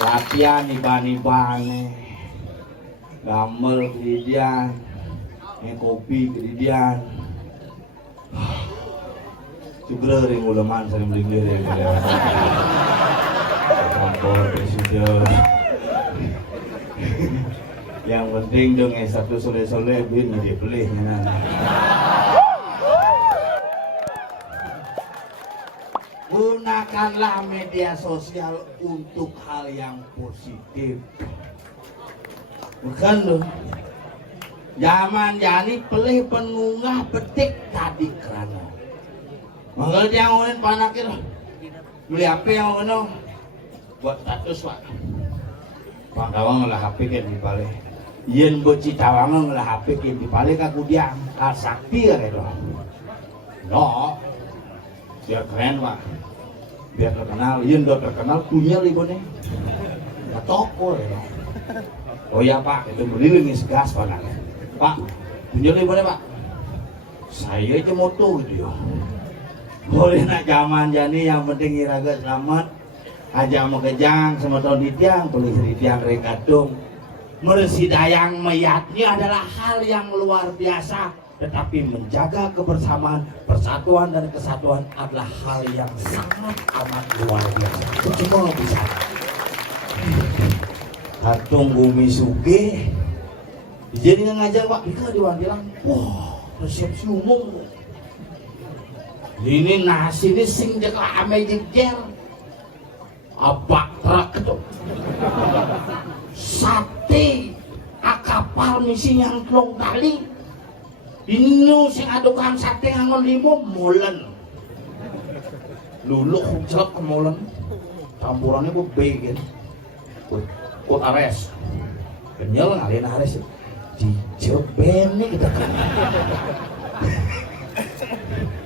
latihan iban-ibane gamel kedidian kopi kedidian juga ring uleman sering beli ya kompor presiden yang penting dong satu soleh-soleh bin dia pelihnya gunakanlah media sosial untuk hal yang positif. Bukan loh. Zaman jani pelih pengunggah petik tadi kerana. Manggal dia ngomongin panakir. Beli HP yang ngono. Buat status pak. Pangkawang lah HP kan di balik. Yen beci tawang lah HP kan di balik aku dia sakti kan itu. No. Dia keren pak. Biar terkenal, yen udah terkenal punya libonnya nggak toko ya. Oh ya pak, itu beli nih segas pak pak, punya libonnya pak saya aja moto gitu ya boleh nak zaman jani yang penting iraga selamat aja mau kejang sama tahun ditiang tulis ditiang regadung mersidayang mayatnya adalah hal yang luar biasa. Tetapi menjaga kebersamaan, persatuan dan kesatuan adalah hal yang sangat amat luar biasa. Itu semua bisa. Hatung bumi suge, jadi ngajar pak kita bilang, wah resepsi umum. Ini nasi ini sing jeka ame jejer, apa truk itu, sate, akapal misi yang telung kali. Inu sing adukan sate ngangon limo molen luluk jelek ke molen campurannya gue bikin kut ares kenyal ngalin ares dijauh bene kita kan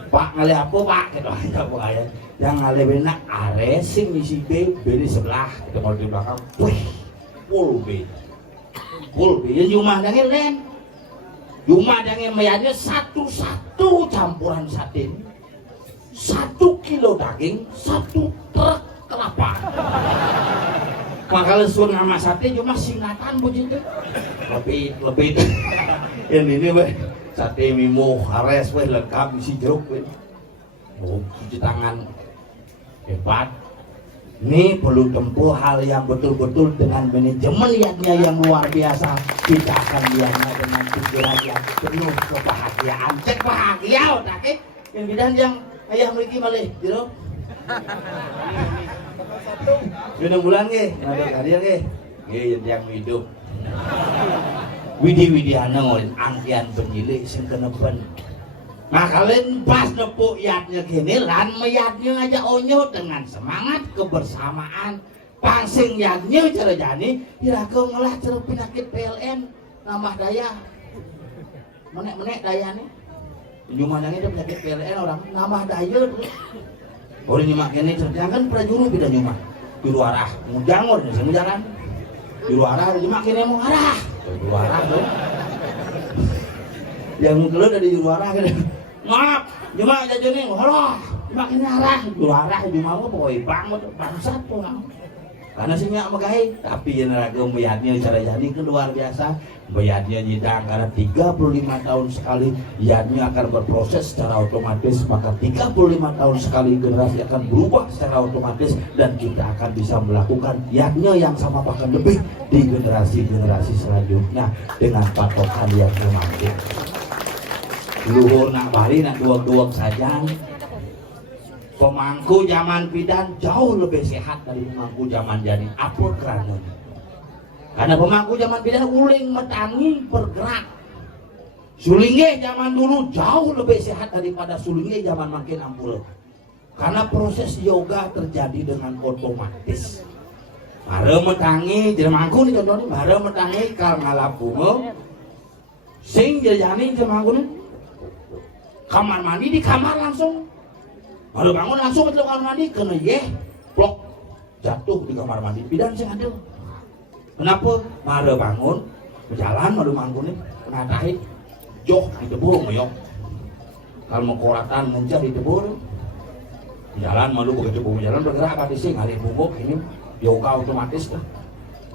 pak ngali apa pak gitu aja pokoknya yang ngali benak ares sing misi beli sebelah kita mau di belakang wih pul ya cuma dangin len cuma dengan mayatnya satu-satu campuran sate 1 kilo daging 1 truk kelapa makanya suruh nama sate cuma singatan begitu lebih yang ini sate mimo hares weh lengkap isi jeruk weh. Oh, cuci tangan hebat. Ini perlu tempuh hal yang betul-betul dengan manajemen yang luar biasa. Kita akan lihatnya dengan pikiran yang penuh kebahagiaan. Cek bahagia otak yang bidan yang ayah memiliki malih, gitu. Sudah bulan ke, ada kadir ke, yang hidup. Widi-widihana ngolin angkian penyilik sing kenepen. Nah kalian pas nepuk yatnya gini, lan meyatnya ngajak onyo dengan semangat kebersamaan. Pangsing yatnya cara jadi, kira-kira ngelah cara penyakit PLN, nambah daya. Menek-menek daya nih. Cuma yang itu penyakit PLN orang nambah daya. Boleh nyimak gini, kan prajuru beda nyimak. Juru arah, mujangur, ini jalan. Juru arah, nyimak gini mau arah. Juru arah tuh. Yang keluar dari juru arah gitu. Maaf, cuma aja nih, halo, makin arah, juara, cuma mau pokoknya banget, bangsat tuh, karena sih nggak megai, tapi jeneraga bayarnya cara jadi luar biasa, bayarnya nyidang karena 35 tahun sekali, bayarnya akan berproses secara otomatis, maka 35 tahun sekali generasi akan berubah secara otomatis dan kita akan bisa melakukan bayarnya yang sama bahkan lebih di generasi-generasi selanjutnya dengan patokan yang memadai. Luhur nak bari nak duak-duak saja. Pemangku zaman bidan jauh lebih sehat dari pemangku zaman jadi. Apa kerana? Karena pemangku zaman bidan uling metangi bergerak. Sulingnya zaman dulu jauh lebih sehat daripada sulingnya zaman makin ampul. Karena proses yoga terjadi dengan otomatis. Bare metangi jemangku nih contohnya bare metangi kal ngalap bunga. Sing jajani jemangku nih. Kamar mandi di kamar langsung. Baru bangun langsung ke kamar mandi kena blok jatuh di kamar mandi. Bidan sing adil. Kenapa? Baru bangun berjalan baru bangun nih ngatahin joh di debur moyok. Kalau mau koratan muncul di debur. Jalan malu begitu bunga jalan bergerak apa sih ngalih bungkuk ini yoga otomatis lah.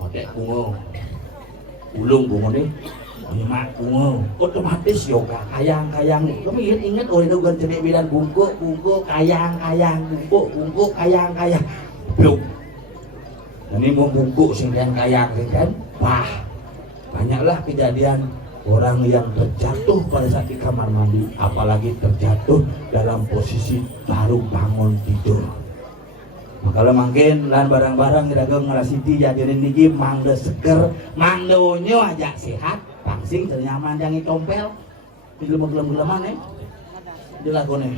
Oke bunga. Ulung bunga nih. Nyimak bunga, otomatis yoga, kayang-kayang nih. Kamu ingat orang itu kan cedik bilang bungkuk, kayang-kayang, bungkuk, kayang-kayang. Belum. Ini mau bungkuk singkan kayang kan? Wah, banyaklah kejadian orang yang terjatuh pada saat di kamar mandi, apalagi terjatuh dalam posisi baru bangun tidur. Kalau makin lan barang-barang dagang ngerasiti jadi niki mangga seger, mangdonyo aja sehat. Pangsing ternyaman jangi tompel di lemah-lemah di lagone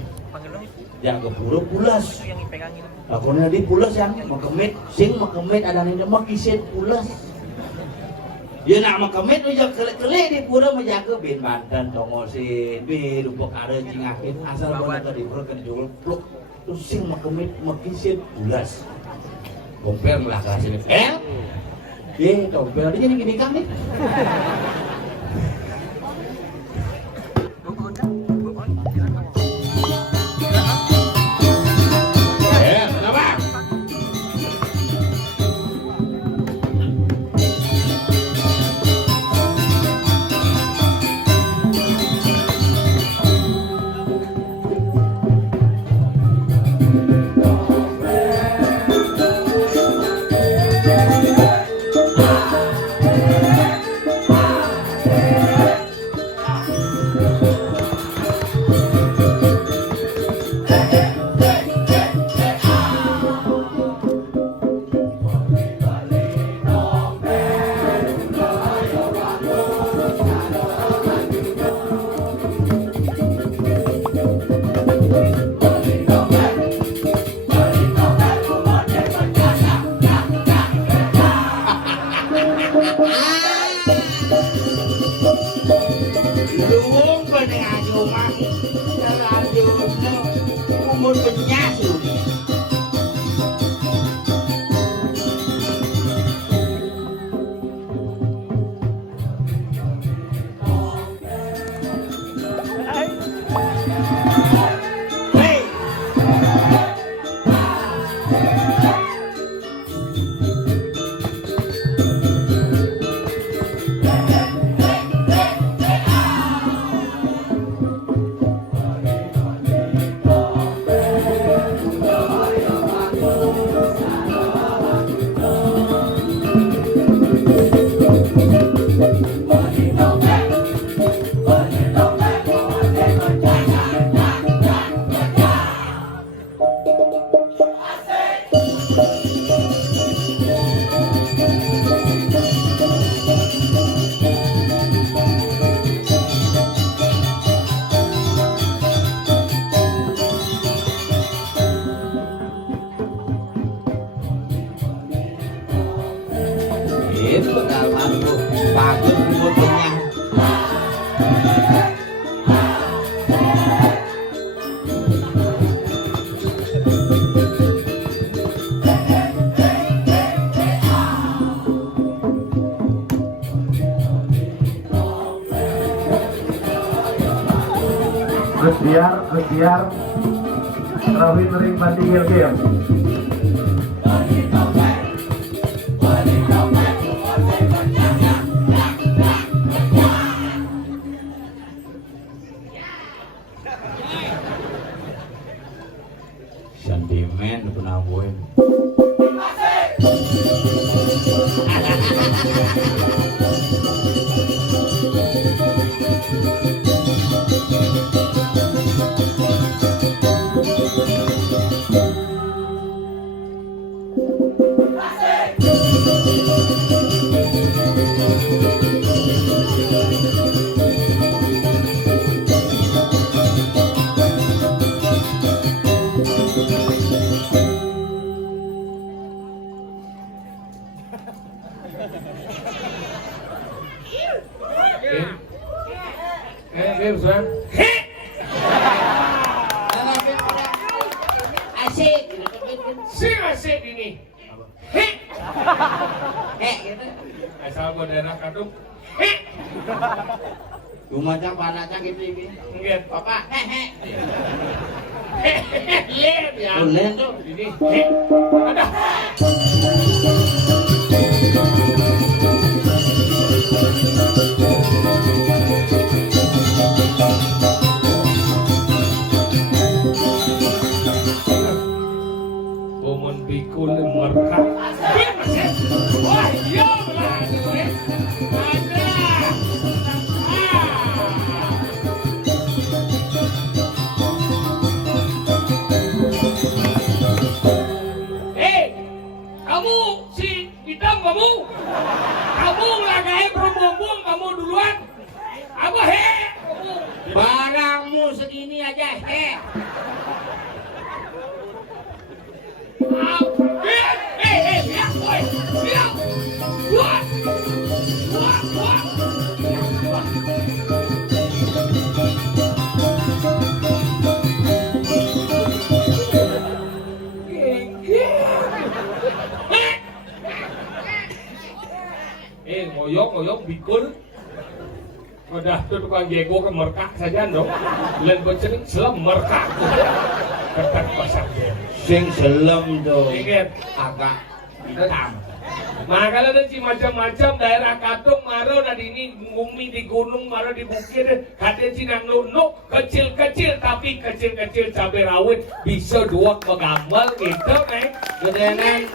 ya kepuro pulas lagone di pulas yang makemit sing makemit ada nih makisit pulas dia nak makemit aja kelek-kelek di pura menjaga bin Banten tongosin bin lupa kare cingakin asal bener di pura kedul pluk terus sing makemit makisit pulas tompel melah kasih tompel dia gini kan nih. Biar Rawin ring mati gil. Sentimen pernah gue. Asik ini. Gitu. Asal gua daerah Kadung. Rumahnya panaknya gitu ini. Nggak. Papa, Lihat ya. Ulen tuh. Ini. Ada. Umon bikul merkat. Wah, iya lah. Kamu si hitam kamu lagain berbumbung kamu duluan. Apa kamu barangmu segini aja biar boy, biar buat. Ngoyong bikul. Udah tuh tukang jego ke merkak saja dong. Lain bercening selam merkak. Ketat pasang. Sing selem tuh. Ingat Agak hitam. Makanya ada macam-macam daerah Katung maro dari ini ngumi di gunung maro di bukit kade cinang luno kecil-kecil tapi kecil-kecil cabai rawit bisa dua kegambar gitu Gedenan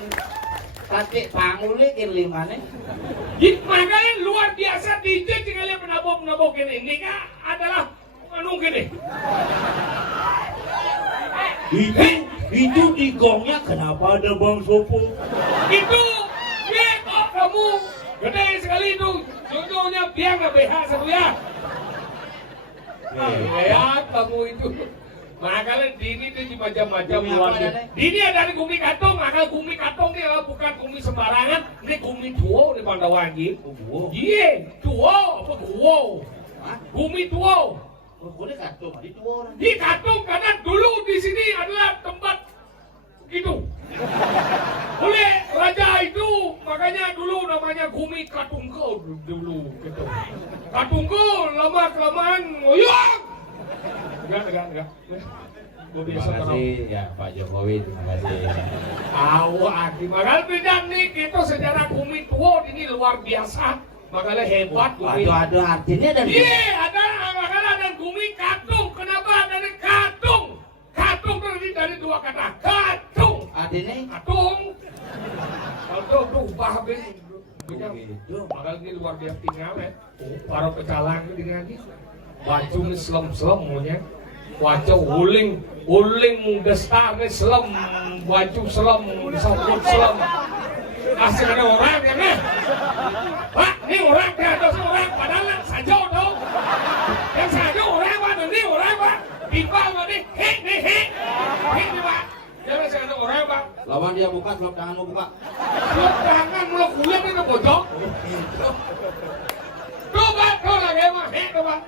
Tatik panguli limane. Makanya luar biasa DJ tinggal lihat penabok ini kan adalah gini. Itu di gongnya kenapa ada Bang Sopo? Itu kok kamu gede sekali itu contohnya biang BH satu ya. Lihat kamu itu. Makanya dini itu macam-macam luar biasa. Dini ada di Gumi Katong, makanya Gumi Katong ini bukan Gumi sembarangan, ini Gumi Tuo di Pandawangi. Iya, Tuo apa Tuo? Gumi Tuo. Boleh Katong, di Tuo. Di Katong karena dulu di sini adalah tempat gitu. Oleh raja itu, makanya dulu namanya Gumi Katungko dulu gitu. Katungko lama kelamaan ngoyong. Enggak. Terima kasih ya Pak Jokowi, terima kasih. Awak, makanya bidang nih kita sejarah Gumi Tuo ini luar biasa. Makanya hebat Gumi. Ada artinya dari. Iya, makanya ada Gumi Katung. Kenapa ada Katung? Katung terdiri dari dua kata. Katung. Artinya? Katung. Katung tuh bahkan. Makanya ini luar biasa tinggal ya. Para pecalang dengan ini. Baju ini selem-selem maunya. Wajah uling destar ini selem. Baju selem, sabut selem. Asik ada orang ya nih. Pak, ini orang di atas orang. Padahal saja dong. Yang saja orang pak, ini orang pak. Iqbal ini, nih pak. Jangan saya ada orang pak. Lawan dia buka, selop tanganmu buka. Selop tangan, mulai kulit ini bocok. Coba kau lagi. kayak mah, Pak.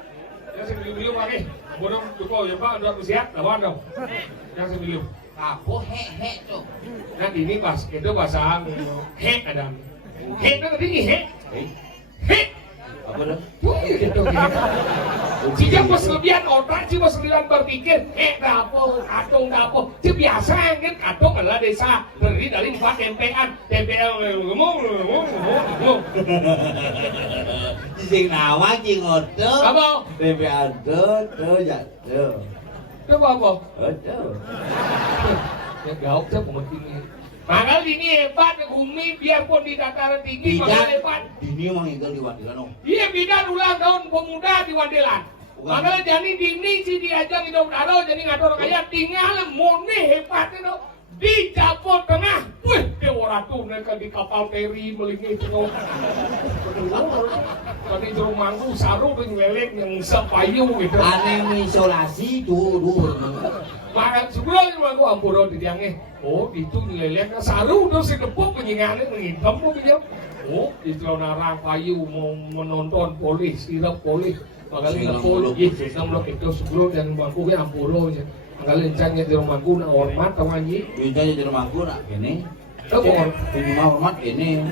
Yang sebelum pakai, bodoh tuh ya Pak, udah siap, lawan dong. Yang sebelum. Kapo he tuh. Nah ini pas itu bahasa he ada. He itu tadi he. He. Apa dah? Gitu. Jika pas lebihan otak, jika pas lebihan berpikir, dapo, katong. Itu biasa kan katong adalah desa terdiri dari 4 tempean, ngomong. Sing nawa ki ngodo. Apa? Bebe ado tuh jatuh. Itu apa? Aduh. Ya gauk saya ini. Makanya ini hebat bumi biarpun di dataran tinggi makanya hebat. Dini emang tinggal di Wandilan. Iya bidan ulang tahun pemuda di Wandilan. Makanya jadi dini si diajak hidup daro jadi ngatur kaya tinggal mone hebat itu di Japon Tengah. Wih, dia orang tuh mereka di kapal feri melingkih itu. Tadi jero manggu saru dengan lelek yang sepayu gitu. Aneh isolasi dulu. Maka sebelum manggu ampuro di tiangnya. Oh, itu lelek saru udah si depok penyingannya menghitam kok dia. Oh, itu narang payu mau menonton polis, irap polis. Makanya polis itu sama itu sebelum dan manggu ya ampuro aja. Makanya cangnya di rumahku nak hormat tahu aja. Bintanya di rumahku nak ini. Ini mah hormat ini.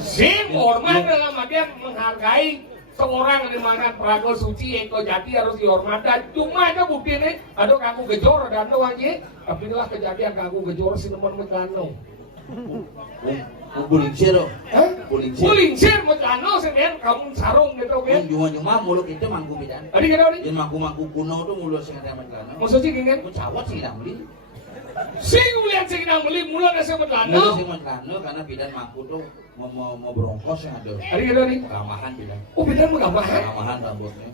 Sip, hormat dalam artian menghargai seorang yang dimakan prago suci eko jati harus dihormat. Dan cuma ada bukti nih, aduh kaku gejor dan tuh aja. Tapi inilah kejadian kaku gejor si teman mekano. Bulingsir loh. Bulingsir mekano sendirian kamu sarung gitu kan? Cuma mulut itu mangku bidan. Tadi kenapa nih? Jadi mangku kuno tuh mulut sing ada mekano. Maksudnya gini? Cawat sih nang beli. Sing lihat sing nang beli mulut nasi mekano. Mulut sing mekano karena bidan mangku tuh mau berongkos yang ada. Tadi kenapa nih? Ramahan bidan. Oh bidan megamahan? Ramahan rambutnya.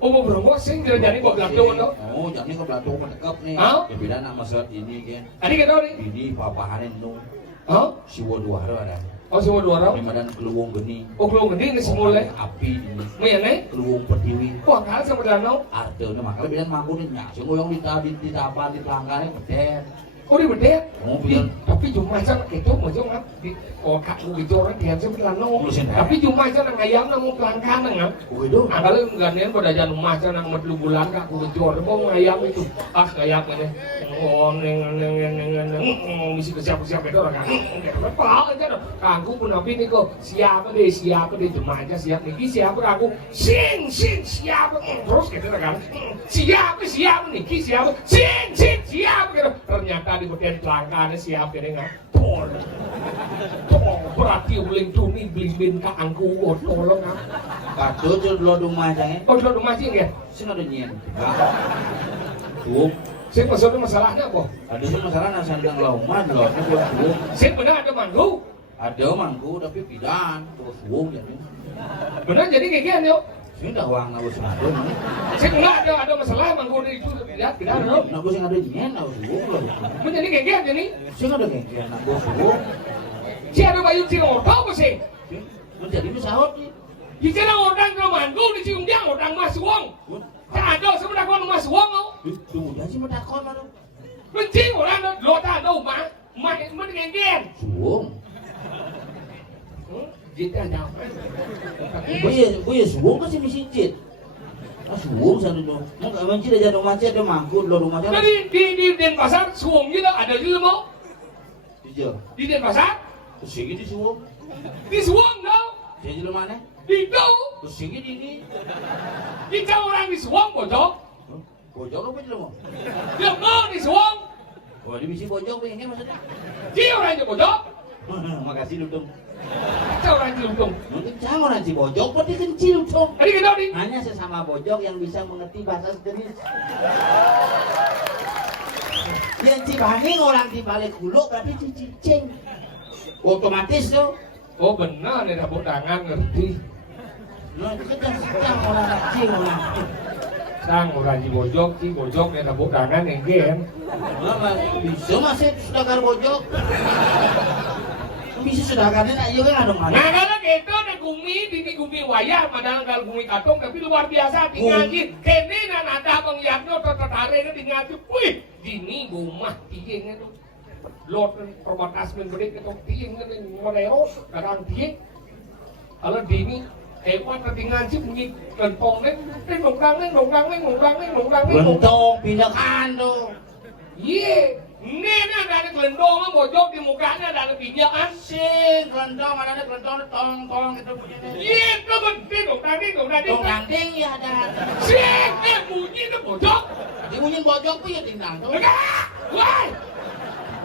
Oh mau berongkos sing jadi kok belakang tuh? Oh jadi kok belakang menekap nih. Ya bidan nak masalah ini kan. Tadi kenapa nih? Ini papahanin tuh. Oh? Siwa dua ada. Oh siwa dua orang? Kemudian keluung geni. Oh keluung geni ini semula. Api ini. Mana nih? Keluung pertiwi. Wah kalah sama danau. Artinya makanya bidan mangku nih nyak. Semua yang ditapa di pelanggannya beden. Oh di beden? Oh bidan. Tapi cuma aja itu macam di kakku itu orang dia sih danau. Tapi cuma aja nang ayam nang pelanggan nang. Oh itu. Kalau gantian pada jangan rumah aja nang medlu bulan kakku gejor. Kok ayam itu? Ah ayam ini. Oh neng misi siapa itu orang kan? Apa aja dong? Kakku pun nabi nih kok siapa deh cuma aja siap nih siapa aku sing siapa terus gitu kan? Siapa nih siapa sing siapa gitu. Ternyata di bagian pelanggannya siapa ini nggak? Tol berarti uling tuni beli kaangku tolong ah. Kado tuh lo rumah aja. Oh lo rumah sih ya? Sih ada nyen. Tuh. Saya maksudnya masalahnya apa? Ada sih masalah nasi yang lama loh. Ini buat tuh. Saya benar ada manggu. Ada mangku tapi bidan terus wong jadi. Benar jadi kayak gini yuk. Sini dah uang nabu sengadon. Saya enggak ada masalah manggu itu tidak ada. Nabu sing ada nyen nabu wong loh. Menjadi kayak gini nih. Sing ada kayak nabu wong. Si ada bayu cino tahu sih. Menjadi pesawat nih. Di sana orang kalau manggu di cium dia orang mas wong. Tak ada sebenarnya kalau mas wong oh. Tunggu sih menakon mana. Mencing orang lo tak tahu mah. Mana kayak Suwung. Jika ada. Gue suwung kan sih misi jit. Suwung sana tuh. Enggak mencit aja rumah ada mangkut lo rumah aja. Di Denpasar suwung gitu ada di mau. Di Denpasar? Terus di suwung. Di suwung dong. Jadi lo mana? Di itu. Terus di ini. Kita orang di suwung bojok. Bojok apa aja lo? Dia mau di suwung. Oh di misi bojok ini maksudnya? Dia orang di bojok. Makasih lu dong. Kita orang di lutung. Mungkin jangan orang di bojok, berarti kecil dong. Tadi kita nih. Hanya sesama bojok yang bisa mengerti bahasa sejenis. Yang Cibaning orang di balik hulu berarti cicing. Otomatis tuh. Oh benar nih tepuk tangan ngerti. Nah itu kan sedang orang kecil orang. Sang orang di bojok nih tepuk tangan yang game. Bisa masih sedekar bojok. Bisa sedekarnya nak juga kan dong. Nah kalau gitu ada gumi wayah padahal kalau gumi katong tapi luar biasa tinggal kene dan ada bang Yagno tertarik tinggal wih dini gumah tieng itu lot perbatasan beri itu tieng itu modero kadang tieng kalau dini hewan ketinggalan sih bunyi gentong neng dong dang neng dong dang neng dong dang neng dong dang neng Gentong pindahan tuh. iya ini ada gelendong bojok di mukanya ada pinjakan Sing gentong ada gentong tong gitu bunyinya. iya itu gede dong dang neng dong dang neng Dong dangding ya ada. sing bunyi itu bojok Dibunyin bojong pun ya tindang tuh. enggak wah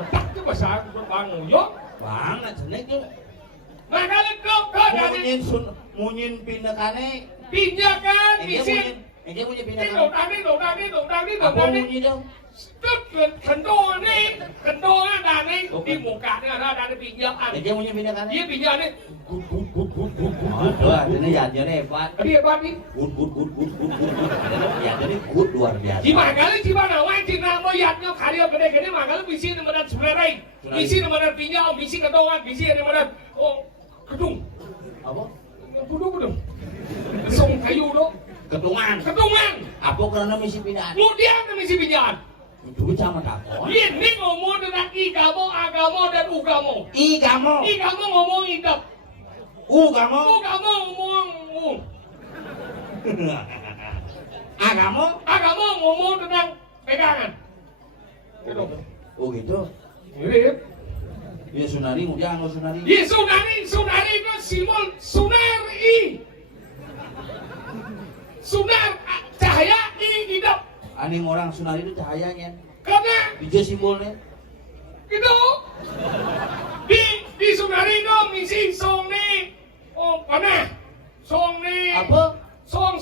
tak itu bahasa bangun yuk Banget jenek tuh. nah kalian dong dari Munyin pindakane. pinjakan bisin Dia punya ini pindakan. dong dang neng dong dang neng dong dang neng dong Apa dang neng bunyi dong? kendor ada nih di mukanya ada pinjakan Dia punya pindakan. dia pinjakan gut Wah, ini jadinya hebat. dia hebat nih Good. Ya jadi good luar biasa. gimana kali gimana wajib nama yatnya karya gede-gede mah kali bisi nemenan sebenarnya bisi nemenan pinjam bisi kedongan bisi nemenan oh gedung Apa? gedung song kayu lo Ketungan. Apa karena misi pindahan? kemudian misi pinjaman Itu sama takon. ini ngomong tentang agama dan ugamo Igamo. ngomong idap Ugamo. ugamo ngomong Agamo. ngomong tentang pegangan Oh gitu. mirip Ya sunari ngujang sunari. di sunari itu simbol sunari sunar cahaya di hidup Aning orang sunari itu cahayanya. karena Bija simbolnya. itu di sunari itu misi song nih oh panah song nih Apa? song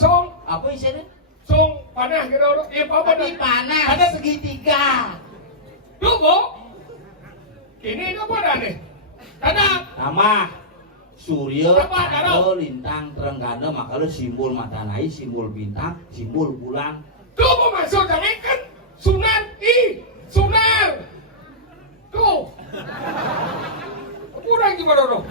Apa isinya? song panah gitu ya apa Tapi panas. Ada segitiga. tuh bu ini itu apa nih karena Nama Surya, Apa, Candra, Lintang, Trenggana, makanya simbol Matanai, simbol bintang, simbol bulan. tuh mau masuk jangan kan sunar tuh kurang gimana dong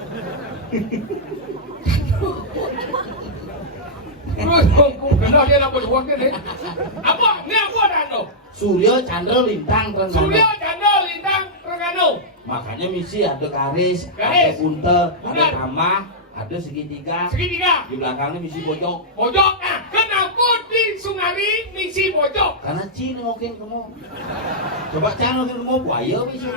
terus aku kenal dia apa dua nih apa ini apa ada no Surya, Candra, Lintang, Surya Trenggana. Candra Lintang Trenggana Makanya misi ada garis, ada Garis. buntel, ada Benar. tambah, ada segitiga. segitiga Di belakangnya misi pojok. pojok nah kenapa di sunari misi pojok Karena Cina mungkin kamu. Coba Cina mungkin kamu buaya misi.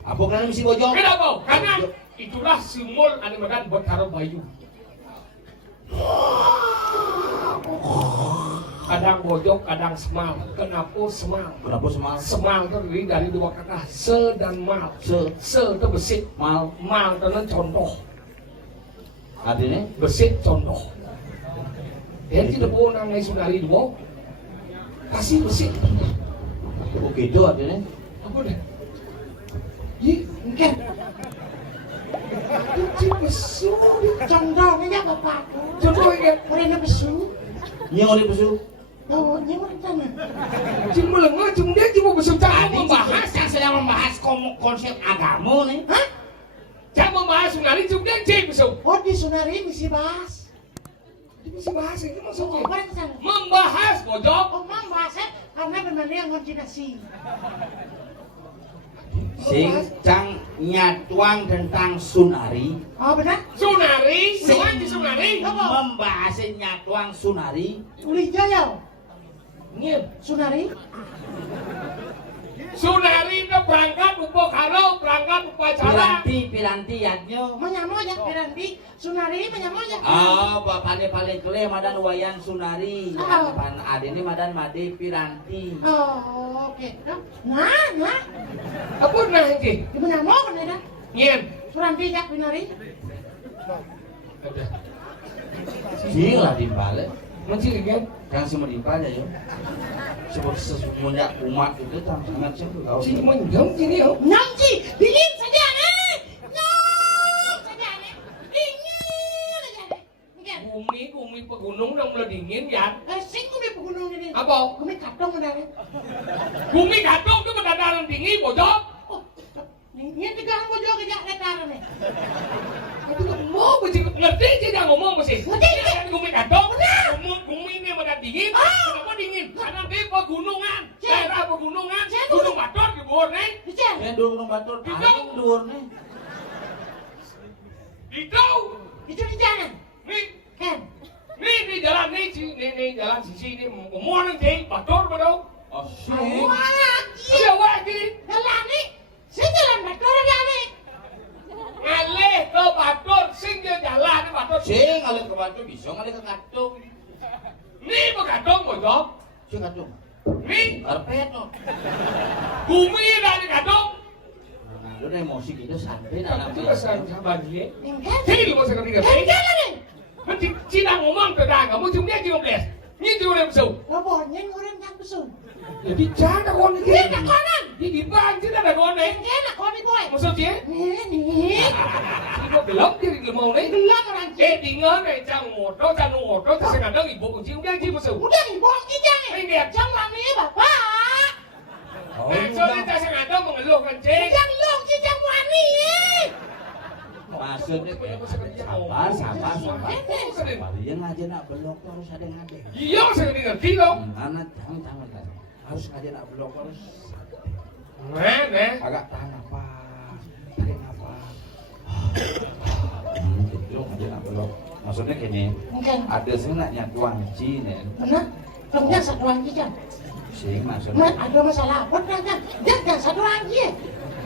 Apa karena misi pojok? kenapa karena itulah simbol animakan buat taruh bayu kadang bojok kadang semal kenapa semal Kenapa semal? semal terdiri dari dua kata se dan mal se itu besit Mal. mal itu contoh Artinya? besit contoh dia tidak boleh nangis sunari dua kasih besit Oh gitu artinya? apa deh ih enggak itu besu Contohnya bapak, contoh enggak orangnya besu, Ini orang pesu. baunya orang sana. cuma lengah cuma dia cuma besu cara Tadi membahas yang sedang membahas konsep agama nih. Hah? cara membahas sunari cuma dia cek besu Oh di Sunari mesti bahas. mesti bahas itu Oh, maksudnya orang sana. membahas pojok Oh, mam bahasnya karena benernya ngonci nasi. Sing cang nyatuang tentang sunari. Oh benar? sunari semua di sunari Membahas nyatuang sunari. Uli Jaya, ngin Sunari. sunari itu berangkat upokaro berangkat upacara Piranti yadnya. Menyamoja piranti, Sunari menyamoja. Oh, bapaknya paling kele madan wayan sunari. Oh. Pan adene madan made piranti. Oh, oke. Nah, apa nah ini di menyamo kan ya? ngin Suranti jak pinari. Sing lah dibalik. masih kan Yang semua dibalik ya. Seperti semuanya umat itu sangat simpel. si menjam sini yo Nyamci, dingin saja nih. Nyam saja nih. Dingin aja nih. Mungkin. bumi pegunung udah mulai dingin ya Sing gue pegunung ini. apa Gue kadang udah nih. bumi gadong itu berdadaran dingin bojok Oh, ini tegang gue juga kejak dataran nih. itu mau mesti ngerti sih dia ngomong mesti Ngerti. kan bumi gadong bumi ini pada dingin kenapa dingin karena di pegunungan daerah pegunungan gunung batur di bawah nih Dicer. Ya dulu batur paling dhuwur nih. itu Itu di jalan. Nih, Kan. nih jalan nih jalan sisi ini mau nanti bator baru. Oh, Wah, Iya wah gini. jalan nih. Saya jalan betul ya nih. Alih ke bator sing dia jalan ke bator. sing ngalih ke batu bisa ngalih ke kadung. Nih mau kadong mau dong. Sing kadung. Nih Karpet no. bumi dari kadong. Nah, lu udah emosi gitu santai dalam Itu kesan sabar dia. Enggak. Sini lu mau sekali Kan kali. jalan nih. Mesti Cina ngomong ke dagang, mau cuma dia cuma belas. Ini cuma dia besar. Ngobonnya ngurem yang besar. Jadi jangan kau ni. Dia nak konan. Di depan Cina ada kau ni. Dia nak konan boy. Maksud dia? Nih. Ini kau belum jadi lemau ni. Gelang orang Eh tinggal ni jangan motor, tak sekadang ibu kucing dia cuma besar. Udah nih bohong kijang Ini nih. dia. Jangan nih bapak. Maksudnya tak sekadang mengeluhkan cing. Kijang lo kijang wani. maksudnya sabar sabar dia ngaji nak belok harus ada ngade Iya saya ngerti dong. anak jangan harus ngaji nak belok harus Nah. agak tahan apa gitu ngaji nak belok maksudnya gini Mungkin. ada sih nak nyatuan nih Benar. Kemudian satu orang kijang. sih maksudnya Ada masalah apa kan? Dia kan satu orang dia.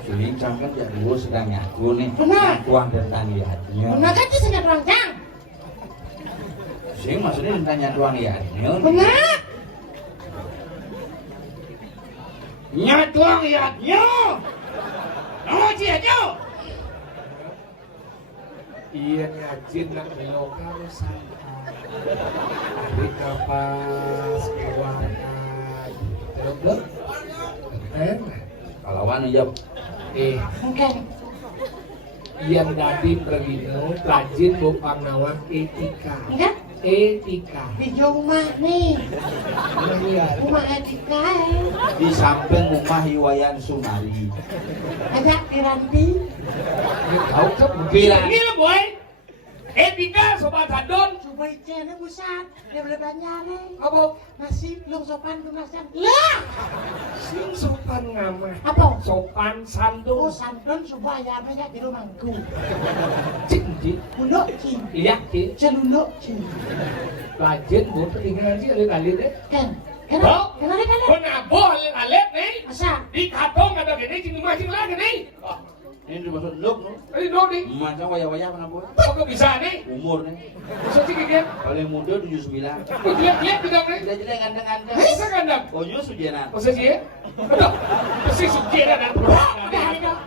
sih jangan jadi dulu sedang nyatu nih Benar. nyatuan tentang lihatnya Benar kan dia sangat orang jang. sih maksudnya tentang nyatuan lihatnya Benar. nyatuan lihatnya oh ciajo Iya ngajin nak belok harus Hari kapas kewangan terus kalawan aja Mungkin. yang tadi berino rajin bopang nawang etika. Enggak? Etika. Di rumah nih. Rumah etika di samping rumah Iwayan Sumari ada piranti. Tahu kan bilang ini lah boy. Etika sobat hadon. Coba ikannya pusat. Dia boleh banyak nih. Apa? Masih belum sopan kemasan. Lah. Sing sopan ngamah. Apa? Sopan Oh sandung. santun supaya banyak di rumahku. Cing. Unduk cing. Iya cing. Celunduk cing. Rajin bu tinggal aja kali deh. Kan? Oh. Kenapa? Kenapa kalian? Kau nak boleh alet nih. Masa? Di katong ada gini cing macing lagi nih. ini dimaksud luk no Ini dodi. macam waya-waya mana boy Kok bisa nih? umur nih Maksud cing dia. paling muda 79 Kau lihat tidak nih? tidak jelek ganteng-ganteng Bisa kandang. oh iya sujenan Maksud dia? Betul. Pasti sukira dan Udah hari dong.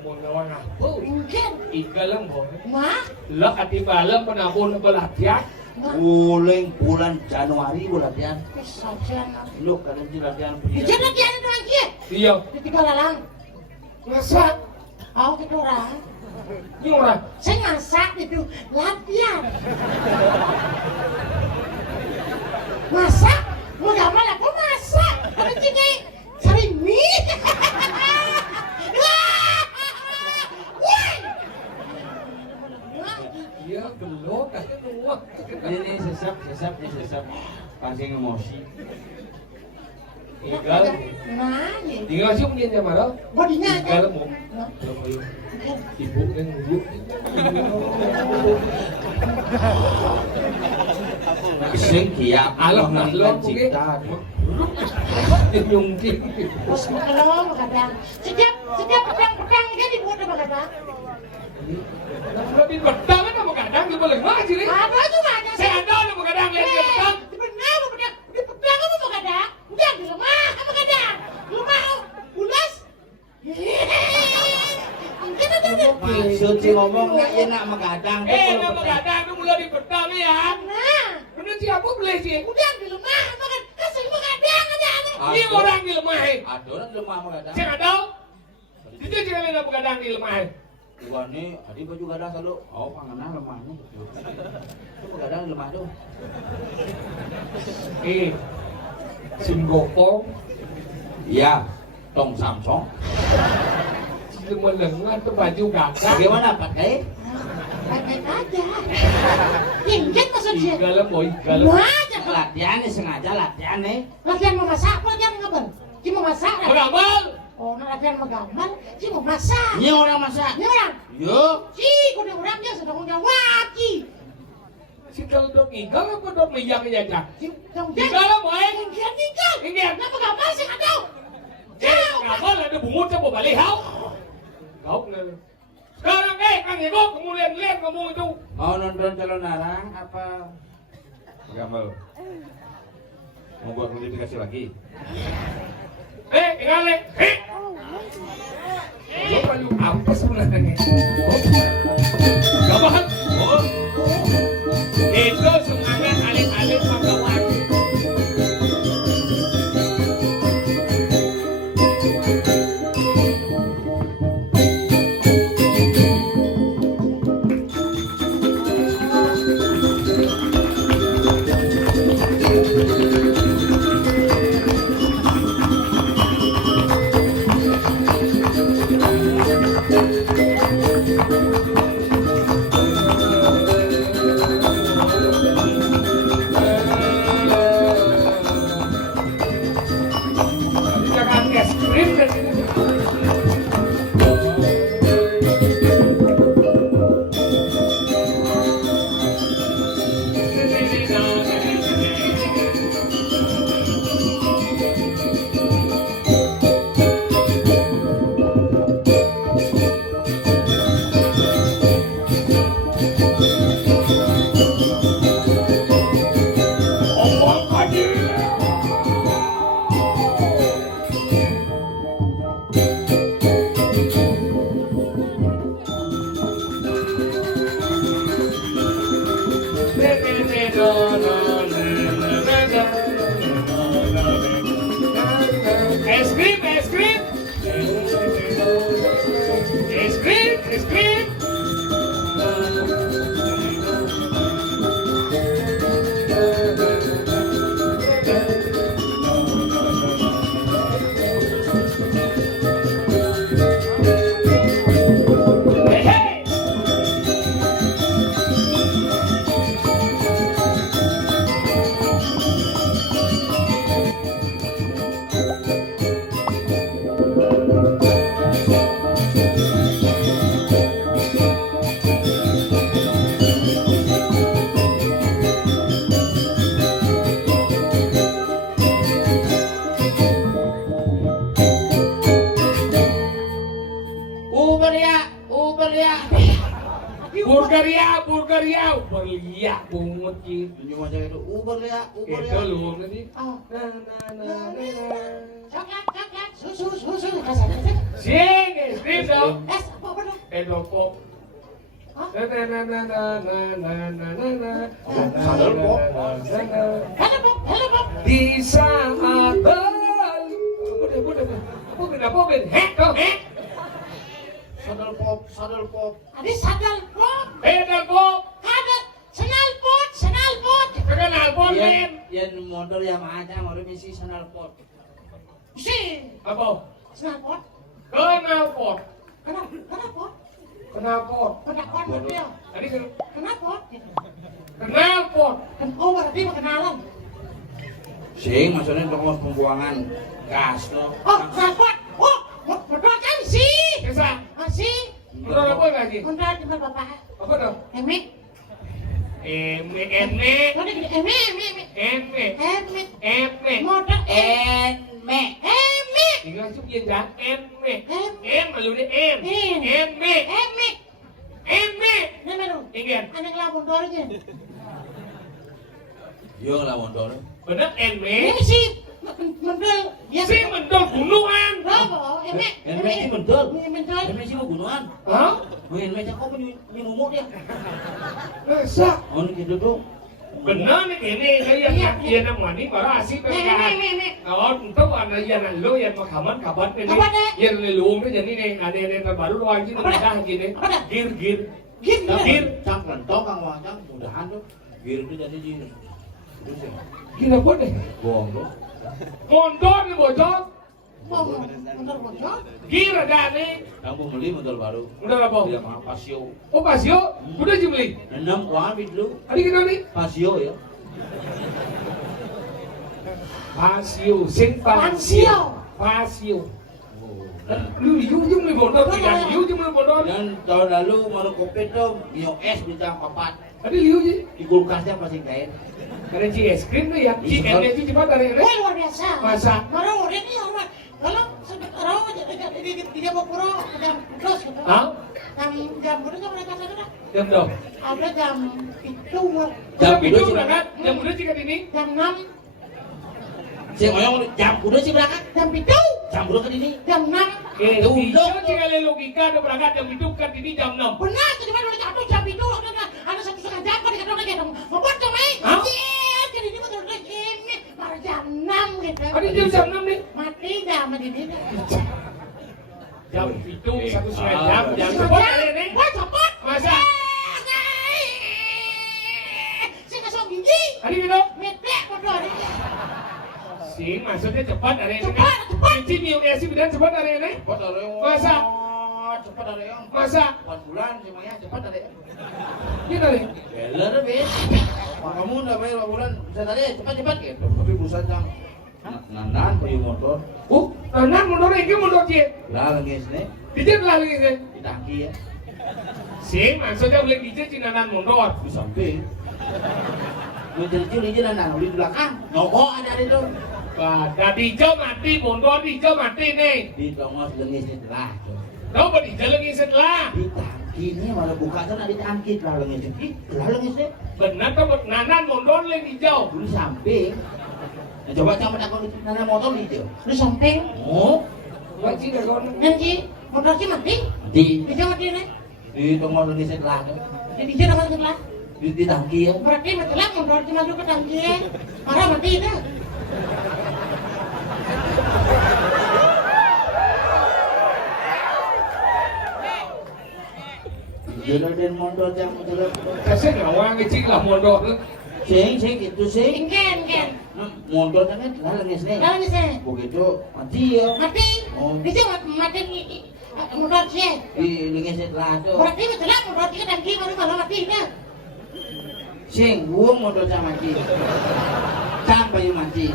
mau nawang apa? Mungkin. Ikalang boy. Mah? Lah ati balam penabun belatian. Uling bulan Januari latihan Kesajian. lu kalian di latihan Jangan dia ada lagi ya? Iya. Di tiga lalang. Masak. Oh, kita orang. Ini orang. Saya masak itu latihan. Masak? Mau gak malah kok masak? Apa cingnya? Cari mie. Iya belum. ini sesap pasang emosi Tinggal. Nah, ya. Tinggal sih punya sama lo. Bodinya aja. Tinggal mau. Ibu yang ibu. sing kiap Alam Allah lo cipta Nyungking. Terus kalau kadang setiap pedang kan dibuat apa kadang? Lebih pedang kan mau kadang di boleh ngaji nih. Ada juga ada. Saya ada mau kadang lihat dia pedang. Benar mau pedang. Di pedang apa mau kadang? Udah di rumah apa kadang? Rumah ulas. Kita tuh. maksud si ngomong nggak enak mengadang Nak mau kadang tu mulai di pedang ya. Nah, Benar siapa boleh sih? udah di rumah makan. Kasih mau kadang aja nih. Ini orang di lemah. ada orang di rumah mengadang Saya ada. Itu jangan lihat mau kadang di lemah. Gua nih, adik baju gadang selalu. Oh, panganan lemahnya. Itu gadang lemah tuh. Singgokong. Iya, tong Samsung. Cuma lengan tu baju gagak. Bagaimana pakai? Baik-baik aja. Tingkat maksudnya. Galam boy, galam. Wah, jangan. Latihan nih sengaja latihan nih. Latihan memasak, latihan ngabel. Cuma masak lah. Mengamal. Oh, nalapian magamal, si mo masak. Nya orang masak. Nya orang. Yo. Si, kuda orang dia sedang ngawat ki. Si kalau dok igal apa dok minyak aja? Si dong Igal lah boy. Ingkian tinggal. Ingkian. Kenapa gamal sih kadang? Kapal ada bungut saya mau balik hau. Kau nih. Sekarang Kang Ego kamu lihat kamu itu. Mau nonton calon arang apa? Gamal. Mau buat modifikasi lagi. Ingale. Lo paling apa sebenarnya? Gabahan. Oh. Itu semangat alit-alit pagawan. Jangan es krim dan ini. Es krim. Es krim. Hey. Burger ya, beliak bungut gitu. Ini macam itu Uber ya. Itu lu nanti. Oh. Nah. Coklat, susu, kasar. Sing, es krim dong. Apa benar? Edopop. Hah? Sadar pop. Halo, Bob. Di saat Apa ben? Hek dong, hek. Sadar pop. Ada sadal Bob. Edopop. Ada senal pot. Kenal pon ben. Yang model yang macam orang misi sadar pop. Si, Apa? senal pot. Kenal pot. Kenapa? Kenal pot. Kenapa dia? Tadi Kenapa? kenal pot. Oh, berarti kenalan. Sing maksudnya untuk pembuangan gas loh. Oh, kenapa? Oh, betul kan sih? Kisah. Masih. Udah apa lagi? Kontra dengan bapak. Apa dong? Emek. Eme. Mana gini? Emek. Modal Emek. Emek. Tinggal cuk ya jangan eme. Em. Malu deh Eme. Nama lu. Ingin. Anak lamun dornya. Yo lah motor. Bener eme. Ini sih modal. Ya Si mendol gunungan. Bravo, emek. Emek sih betul. Emek. Emek sih mau gunungan. Hah? Emek cakap punya mumuk dia. Masa? Oh gitu dong. Bener nih ini kayak iya namanya baru asik Emek. Oh, itu ada yang lo yang makaman kabar ini. Kabar deh. Yang leluhur nih jadi nih ada yang terbaru lo anjing udah gini. Gir. Gir. Cang lentok kang wajang mudahan tuh. Gir itu jadi di. Gila apa deh? Bohong lo. Mondor nih bocor. Mau bener bocor. Gir ada nih. Kamu beli motor baru. Udah apa? Dia mah Pasio. Oh Pasio, udah jembeli. 6 kuan dulu. Tadi kita nih. Pasio ya. Pasio, sing Pasio. Pasio. Oh. Lu liu beli motor, tidak liu beli motor. Dan tahun lalu mau kopi tuh Mio es bintang 4. Tadi liu sih. Di kulkasnya masih kain. Karena es krim tuh ya, es itu cepat dari ini. Wah luar biasa. Masa? Baru udah nih orang kalau sekarang di Jawa Pura jam 12 gitu. Hah? Jam berapa sih mereka sana? Jam dong. Ada jam itu. Jam itu berangkat. Jam udah sih ini. Jam 6. Si oyong jam kuda sih berangkat. Jam itu. Jam kuda ke sini. Jam 6. Itu jika logika ada berangkat jam itu kan ini jam 6. Benar, jadi mana udah jatuh jam itu ada 1,5 jam kan dikatakan lagi dong. Membuat dong, Hah? Jadi ini betul betul ini baru jam 6 gitu. Ada jam 6 nih. Mati dah sama ini. Jam itu 1,5 jam. Jam cepat hari ini. Wah cepat. Masa? Saya kasih gigi. Hari ini. Medek bodoh hari ini. Sih, maksudnya cepat hari ini. Cepat, cepat. Jadi Mio es benar cepat hari ini. Cepat ada yang. Masa? Cepat ada yang. Masa? 4 bulan semuanya cepat ada yang. Gini nih. Beler deh. Kamu udah bayar 4 bulan. Bisa tadi cepat gitu. Tapi busan cang. Nandan beli motor. Nan mundur ini mundur dia. Lah lagi sini. Dijat lah lagi sih. Di tangki ya. Sih, maksudnya boleh dijat si Nanan mundur. Di samping. Lu jadi di jalan di belakang. Nyogok ada itu. Dah dijat mati mundur dijat mati nih. Di tongos lengis ini telah. Kau berdijat lagi setelah. Di tangki ini malah buka sana di tangki telah lengis ini. Telah lengis ini. Benar tuh Nanan mundur lagi dijat. Dulu samping. Nah, coba campur aku di nana motor di itu. Di samping. Oh. Wajib dah kau. Nanti motor sih mati. Di Mati nih. tongos lengis ini telah. Jadi dia dapat sebelah. Di tangki ya. Berarti masalah motor sih masuk ke tangki. Marah mati itu. Jalan dan motor yang jalan. Kasih ngawang kecil lah mundur. Sing gitu sing. Ingken. Motor kan telah lengis nih. Dalam sini. Begitu mati ya. Mati. Oh. Di sini mati motor sih. Di lengis ini telah tuh. Berarti masalah motor sih ke tangki baru malah mati itu. Sing buang motor sama mati. Sampai mati.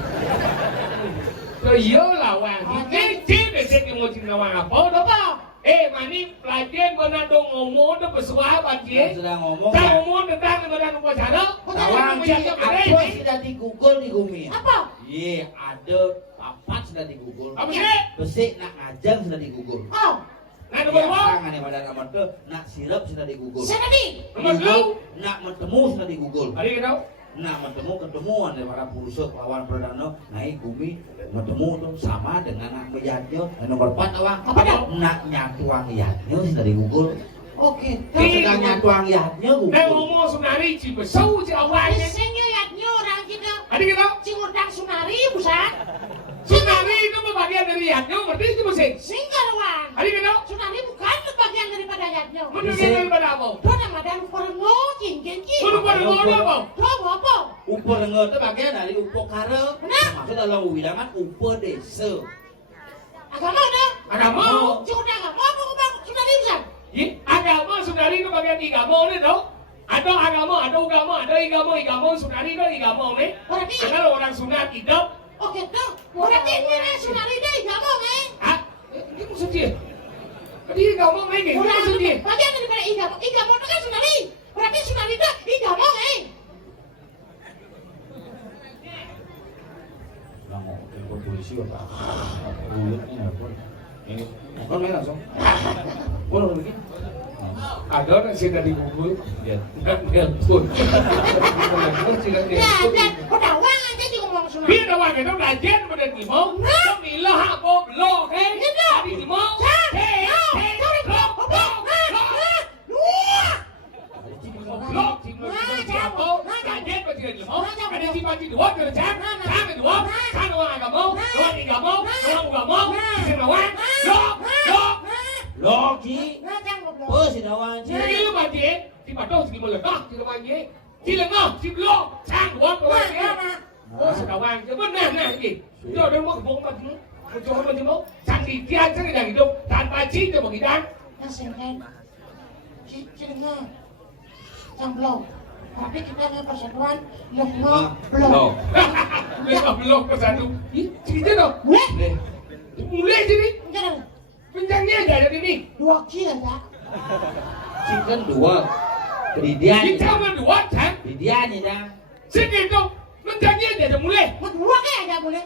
Rồi nhớ là hoàng thì chế để xem cái ngôi trình là hoàng apa đó không? Ê mà đi pelajaran Ronaldo ngomong itu bersuara banjir. Sedang ngomong. Saya ngomong tentang Ronaldo Pasara. Kawan sih apa sudah di Google di Gumi. Apa? Iya ada papat sudah di Google. Apa sih? Besik nak ngajang sudah di Google. Oh, Nah, nomor berapa? Tangan yang pada nomor tuh nak sirup sudah di Google. saya tadi. Nomor lu? Nak bertemu sudah di Google. Hari kita tahu? Nah ketemuan dari para purusuk lawan Perdana naik bumi bertemu tuh sama dengan nak meyatnya nomor 4 awang Apa dah? nak nyatuang yatnya sudah di Google. Oke. Sedang nyatuang yatnya Đây Google. ngomong sebenarnya chỉ phải sâu chứ ông ai Di nhé. sini lihatnya orang kita. Hari kita tahu? Si ngundang Sunari busan. Sunari itu bagian dari yatnya, berarti itu mesin. Singgah wang. Hari kita tahu? Sunari bukan bagian daripada lihatnya. Menurut daripada apa? Dia nama dan porno cincin. Menurut pada apa? Dia apa? Upo lengan itu bagian dari upo kare. Benar. Maksud dalam wilangan upo desa. Agama udah. Agama. Si udah agama apa bang? Sunari busan. Agama Sunari itu bagian igama ini tahu? Ada agama, ada ugama, ada igama Sunari itu igama ini. Berarti. Karena orang Sunat hidup. Oke tuh. Berarti ini Sunari dia agama kan? Ah, ini maksud dia? Tadi igama ini, ini maksud dia? Bagian daripada igama. Igama itu kan Sunari. Berarti Sunari itu igama kan? Lang telepon polisi apa? Mulutnya apa? Ini kon main langsung. Kon lagi. Ada orang sih dari Google. Lihat. Nggak nelpon. Sudah Ya, nelpon. dan udah wang aja sih ngomong Sunari. Biết đâu cái nó đại chết mà đừng gì mong. Nó bị lo hạ bộ lo thế. Đi gì mong. Thế. Lo thì người ta bộ. Đại chết mà chuyện gì mong. Cái này chỉ bao nhiêu đuốc rồi chán. Chán thì đuốc. Chán nó ai cả mong. Nó thì cả mong. Nó không cả mong. Xin nó ăn. Lo. Lo chi? Nah, jangan ngobrol. Bơ xin đâu ăn chi? Chứ mà chị. Thì mà đâu thì một lần đó. Thì nó ăn gì. Chỉ là ngó. Chỉ lo. Chán đuốc. Nó ăn gì. Sẽ đâu ăn. Chứ vẫn nè gì. Rồi đây mất một mặt nữa. Một chỗ mà chứ mốt. Chẳng thì kia chẳng thì đằng đâu. Tàn bà chí cho một cái đăng. Yang singkat, dengar, yang belum. Tapi kita ada persatuan yang belum. Lên vào blog của sản dụng. Ý, chị biết không? Mulai, Mulai chứ đi. jangan. aja dari ini. Dua kilo dah. Chicken dua. Kedidian. Kita berdua kan? Kedidian ni dah. Segitu. Menjanji aja mulai. Dua kilo aja boleh.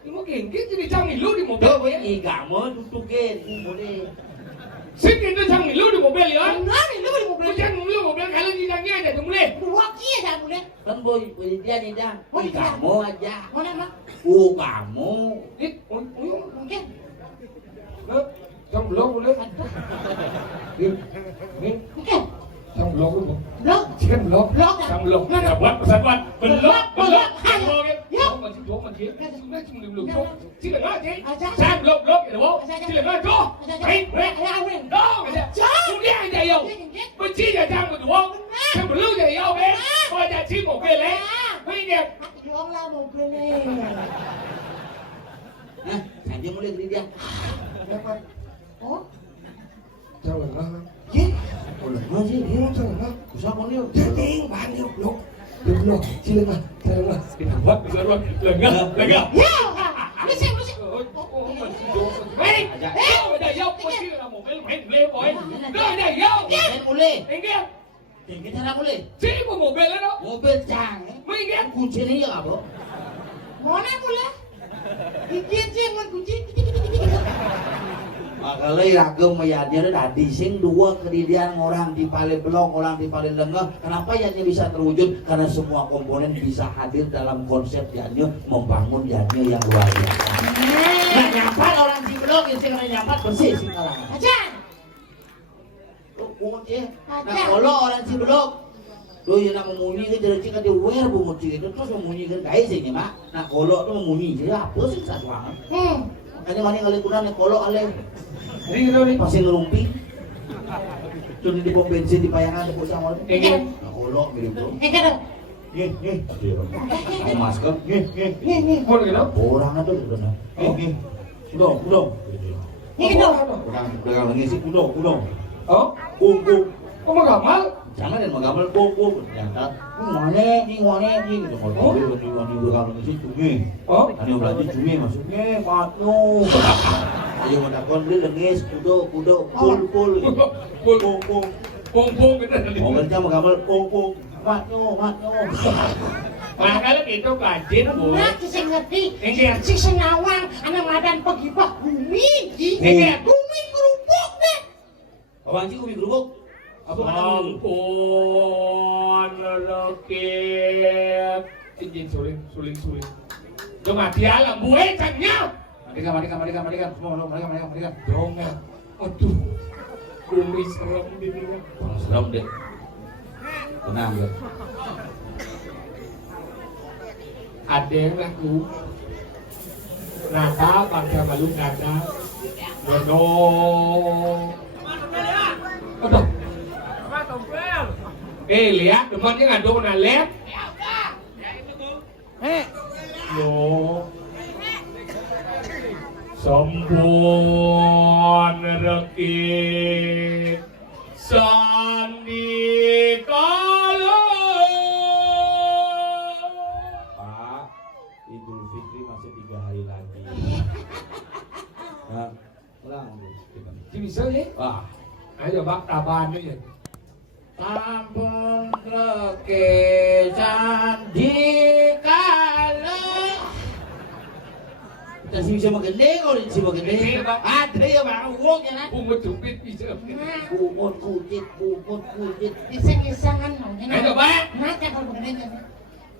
Ini mungkin kita di cang milu di mobil. Tuh, kamu tutukin, boleh. Segitu cang milu di mobil ya. Enggak, lu boleh mobil. Bukan milu mobil kalau di janji aja mulai. Dua kilo aja boleh. Kan boy, kedidian ni dah. Kamu aja. Mana mak? Kamu. Ini, Mungkin. Cang belum boleh. Ini, Mungkin. cang belum boleh. Blok. Chicken belum. Blok. Cang belum. Ya buat pesan buat. Belum. Ya. Masih dua masih. Sebenarnya cuma belum. Sila nggak sih? Aja. Saya belum ya bu. Sila nggak tuh. Hei, Ada awin. dong aja. Sudah aja yo. Benci aja cang berdua. Saya belum aja yo be. Kau ada sih mau beli. Ini Jual lah mobil ni. Hah, saja mulai kedidian. dapat. Oh, Jangan lah. ye. Boleh masih dia. Jangan lah. Usah kau ni. Jadi banyak belum. Belum. Sila nggak. Sila nggak. Kita buat bisa buat. Lega. Lega. Ya. Lusik, lusik. Hei, ada yo. Pasti là một cái lê boy. Đó ada yo. Main boleh. Anh nghe. Kita nak boleh. Chỉ có một bên đó. Mobil cang. Mấy nghe. Kunci ni ya bro. Mana boleh? Dikit je ngan kunci. Kalau ragam mayatnya itu tadi sing dua kedidian orang di paling belong, orang di paling lengah. Kenapa yannya bisa terwujud? Karena semua komponen bisa hadir dalam konsep yannya membangun yannya yang luar biasa. Nah nyampat orang di belong, yang sing nyampat bersih sing kalangan. Aja. Bungut ya. Nah kalau orang di belong, lo yang nak memunyi ke jelas kan dia wear bungut itu terus memunyi kan kaya sih mak. Nah kalau tu memunyi dia apa sih satu orang? Makanya mana kali guna nih kalau ale. Ini gitu nih. Masih ngerumpi. Sudah di pom bensin di payangan di pusat awal. Iya. Nah, kolok mirip bro. Kada. Nih. Pakai masker. Ni. Mau gitu? Orang itu sudah. Nih. Sudah. Ni kada. Pegang lagi sih. Sudah. Oh, Kung. kok mau gamal? Jangan yang menggambar kung. Jangan. Ngone, gitu. Kalau di pegang lagi sih cumi. Oh, Tadi berarti cumi masuknya patno. Ayo menakon beli lengis, kudo, pul. Pung gitu. Mau kerja menggambar kung. Matno. Makanya itu kajian bu. Nak saya ngerti. Ini Si senawang anak madan pagibah bumi. Ini. Bumi kerupuk deh. Abang sih umi gerubuk. Apa kata umi? Ampun, lelaki. Izin suling. Cuma dia lah buai cannya. Matikan. Semua matikan. Dongeng. Aduh, kumis serem ini. Serem deh. Tenang ya. Ada yang laku. Nata bangsa malu nata. Dodong. Aduh. Lihat temannya ngaduk nalet. Yo. Sampun reki sandi kala. Pak, Idul Fitri masih 3 hari lagi. Nah, ulang. Chỉ bisa ya? Wah, Ayo bác tà ban đấy. sampun reki sandi kala. Kita sih bisa magende kalau sih magende. Ada ya bang, uang ya nak. Không có chủ biết bisa. Bubut kucit. Iseng-isengan mau Ayo bác. Nak kalau begini kan.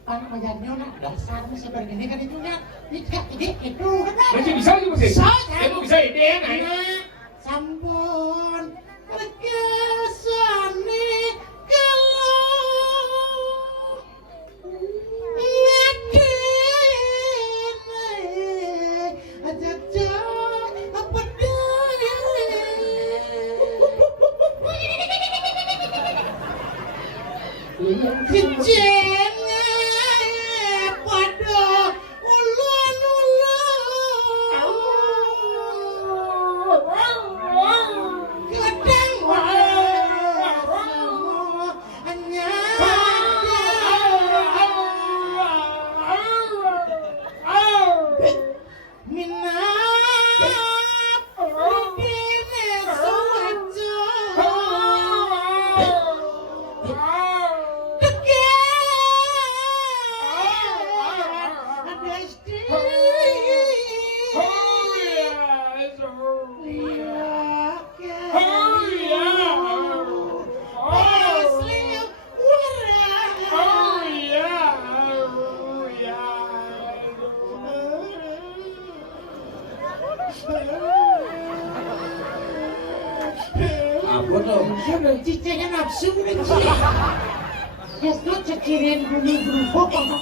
Kalau bajarnya nak dasar mesti begini kan itu nak. Ini itu kan. Nó chỉ bisa chứ mà gì? Bisa. Em có bisa ide này. Nah, sampun rekesane kalau Apa tuh? Cicenya nafsu nih. Itu cecirin bunyi berubah apa?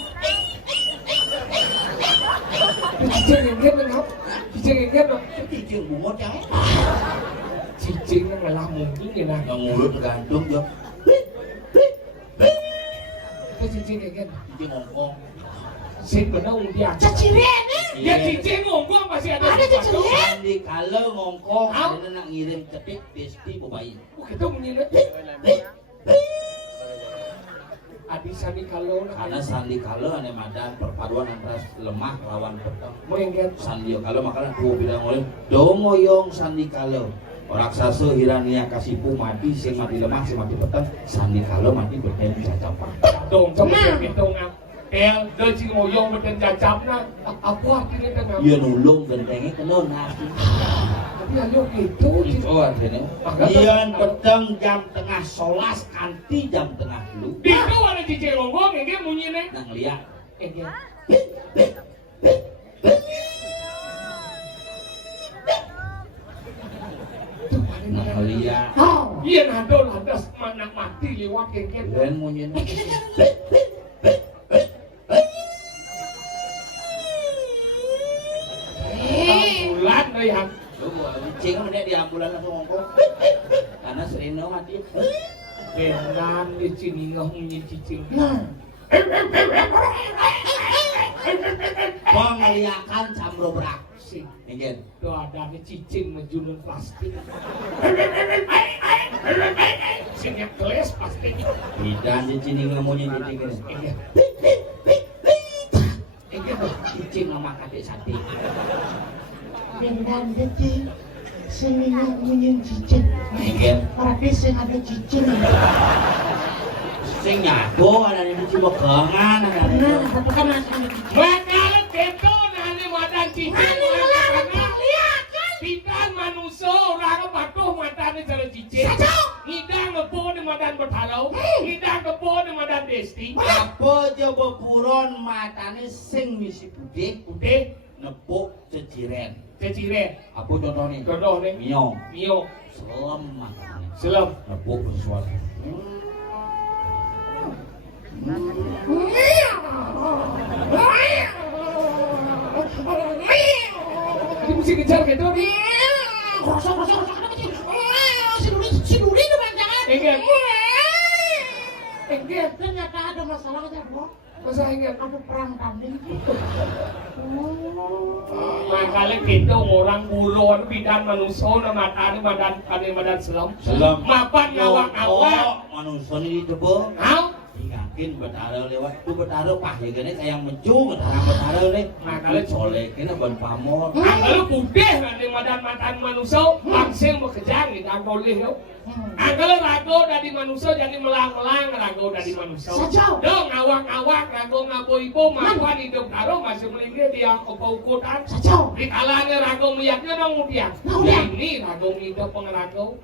Cicing ngeket kan? Cicing ngeket dong. Cicing bungot ya? Cicing yang malah mungkin ya nah. Yang mulut tergantung ya. Itu cicing ngeket. Cicing ngongkong. Sing bener dia. Cecirin nih. Ya cicing ngongkong masih ada. Ada cicirin. Sandi kalau ngongkong, ada nak ngirim cetik Desti Bobai. Itu menyilet. Adi sandi kalau Karena sandi kalau ane madan perpaduan antara lemah lawan petang. mengget. Sandi kalau makanya dua bilang oleh dongoyong sandi kalau raksasa hirania kasipu mati sing mati lemah sing mati petang sandi kalau mati bertemu cacapan. Dong coba hitung el deci ngoyong beten cacapna apa artinya kan? Iya nulung gentengnya kena nasi. Tapi ayo gitu. Itu artinya. Ian petang jam tengah solas kanti jam tengah lu. Itu ada cicing ngongkong yang dia munyine. Nang liat. Nang liat. Iya nado lantas mana mati lewat kengket. Dan munyin. Bulan deh han. Lu cing mana di ambulan langsung ngomong. Karena serino mati. Dengan di sini ngomongin cicing. Pengeliakan cambro beraksi. Ingin. Tuh ada cicing ngejunun plastik. Singnya keles plastik. Tidak di sini ngomongin cicing ini. Cicing sama kadek sate. Dengan detik seninya munyin cicing. Ingin. Berarti sing ada cicing. Sing nyado ada di cuma kengan ada. Nah, tapi kan masih ada cicing. Bakal keto nani wadah cicing. Nani melarang lihat kan? Pitan manusia orang patuh matanya cara cicing. Sacau. Ngidang ngepo di madan berhalau. Ngidang ngepo di madan desti. Apa coba buron matane sing misi putih Udah nepuk ceciren. ceciren. Apa contohnya? Contoh nih. Miong. Mio. Selam makannya. Selam. Nepuk sesuatu. Ini mesti kejar gitu nih. Rosok kenapa sih? Si Duri itu panjangan. Enggak. Enggak. Ternyata ada masalahnya, bro. Masa ingat? Ada perang tanding gitu. Makanya kita orang buron bidan manusia na matane madan selam. Selam. Mapan ngawak-ngawak. Manusia ini coba. Hau? Yakin betara lewat tu betara pah ya gini kayak mencu betara nih. Makanya colek ini ban pamor. Anggal putih nanti madan manusia langsung bekerja nih kan boleh yo. Anggal rago dari manusia jadi melang-melang rago dari manusia. Sacau. Dong ngawak-ngawak rago ngapo-ipo mapan hidup karo masih melingkir dia upo-upotan. Sacau. Di kalanya rago melihatnya dong udian. Ini rago hidup pengerago.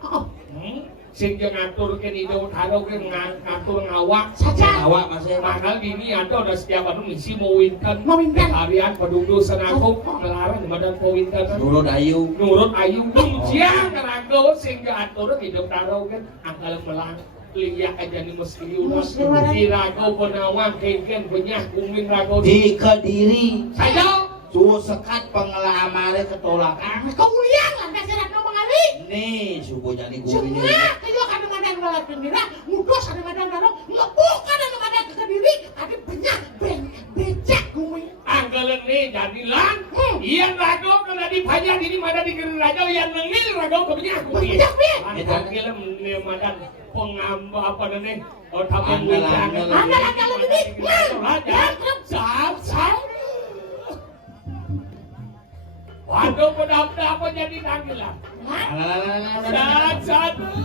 Sing jeung ngatur ke hidup karo ke ngatur ngawak. Sacau. Awak masih Mahal gini ada setiap anu misi mau winten. Harian penduduk senaku melarang di badan mau winten. nurut ayu. Nurut ayu siang kerago sehingga atur hidup karo kan angkal melang liya aja ni mesti ulas di rago penawang kengken benyah kuming rago Di Kediri. saja Suhu sekat pengalamannya ketolakan. Kemuliaan lah dasar ngomong kali. Nih subuh jadi gue Semua kayo kadang-kadang walat gembira, mudos kadang-kadang darong, ngebuk kadang-kadang ke Kediri, ada banyak becak gue. angkal ni jadilan iya rago kalau di banyak ini mana di kiri rago yang nengil rago kebenyah kuming Becak be. angkal ni madan pengamba apa nih tapi undang Anggal ini. raja sah waduh, apa jadi tanggilan? Satu.